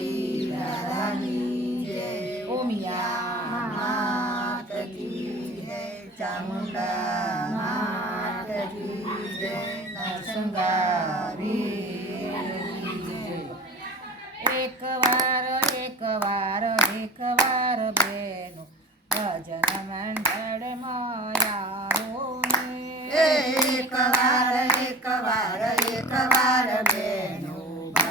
સતી રાધાની જય ઓમિયા માત કી જય ચામુંડા માત કી જય નરસંહારી જય એક વાર બેનો ભજન મંડળમાં આવો ને એક વાર બેનો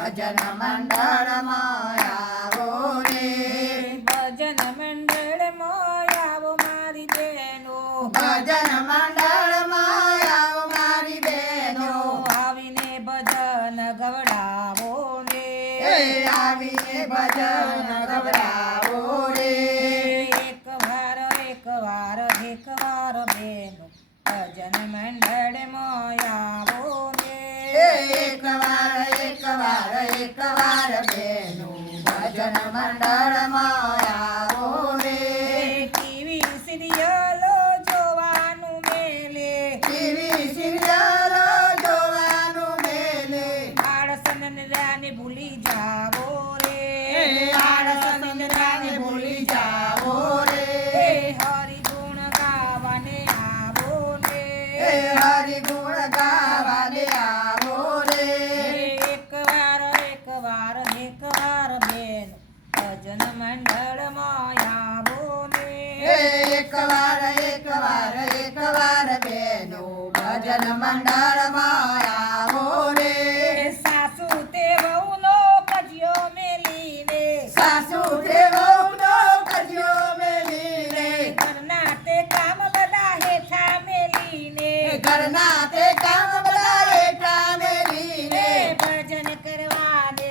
ભજન મંડળમાં આવો રે ભજન મંડળમાં આવો મારી બહેનો ભજન મંડળમાં આવો મારી બહેનો આવીને ભજન ગવડાવો ને આવીને ભજન ગવડાવો રે એક વાર બેનો ભજન મંડળમાં આવો ને એક વાર બેનો ભજન મંડળમાં આવો રે ટીવી સિરિયલો જોવાનું મેલે ટીવી સિરિયલો જોવાનું મેલે આળસ નિંદ્રાને ભૂલી જાવો રે આળસ નિંદ્રાને ભૂલી જાવો રે હરિ ગુણ ગાવાને આવો ને હરિ ગુણ ગાવાને આવો રે એક વાર બેન ભજન મંડળમાં આવો ને એક વાર બેનો ભજન મંડળમાં આવો રે સાસુ તે વહુનો કજિયો મેલીને સાસુ તે વહુનો કજિયો મેલીને ઘરના તે કામ બધા હેઠા મેલીને ઘરના તે કામ બધા હેઠા મેલીને ભજન કરવા દે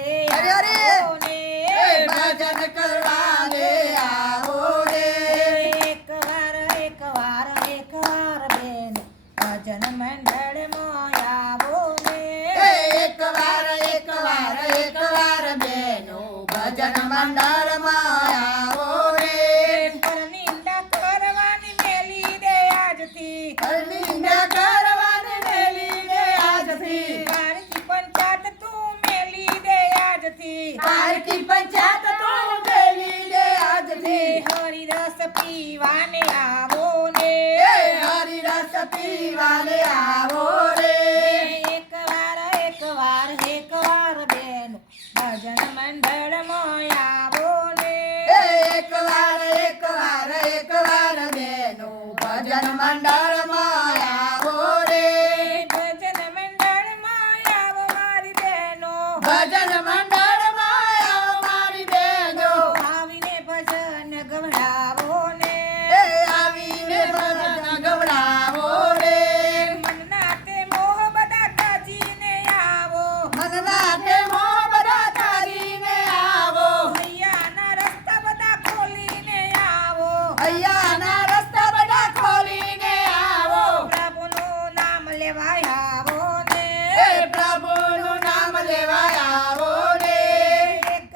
ભજન કરવા દે આવો રે એક વાર બેન ભજન મંડળમાં આવો ને એક વાર બેનો ભજન મંડળમાં આવો રે નિંદા કરવાની મેલી દે આજથી નિંદા કરવાની મેલી દે આજથી કારકી પંચાયત તું મેલી દે આજથી કારકી પંચાયત તું મેલી દે આજથી હરિરસ પીવાને આવો ને હરિરસ પીવાને આવો રે એક વાર બેનો ભજન મંડળમાં આવો ને એક વાર બેનો ભજન મંડળમાં આવો રે ભજન મંડળમાં આવો મારી બહેનો ભજન મંડળમાં આવો મારી બહેનો આવીને ભજન ગવડાવો ને આવીને ભજન ગવડાવો રે મનના તે મોહ બધા તાજીને આવો મનના તે મોહ બધા તાજીને આવો હૈયાના રસ્તા બધા ખોલીને આવો હૈયાના રસ્તા બધા ખોલીને આવો પ્રભુનું નામ લેવાય આવો ને પ્રભુનું નામ લેવાય આવો ને એક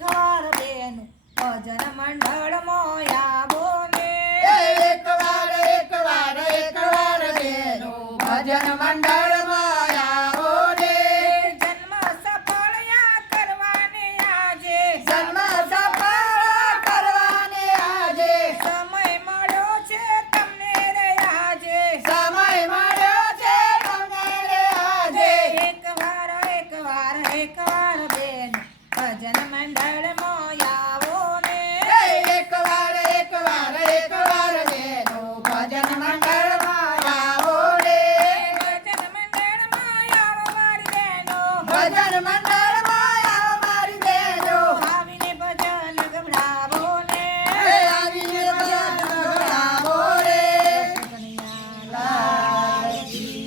વાર બેનું ભજન મંડળમાં આવો ને એક વાર બેનું ભજન મંડળમાં આવો ને જન્મ સફળ કરવાને આજે જન્મ સફળ કરવાને આજે સમય મળ્યો છે તમને રે આજે સમય મળ્યો છે તમને રે આજે એક વાર બેન ભજન મંડળ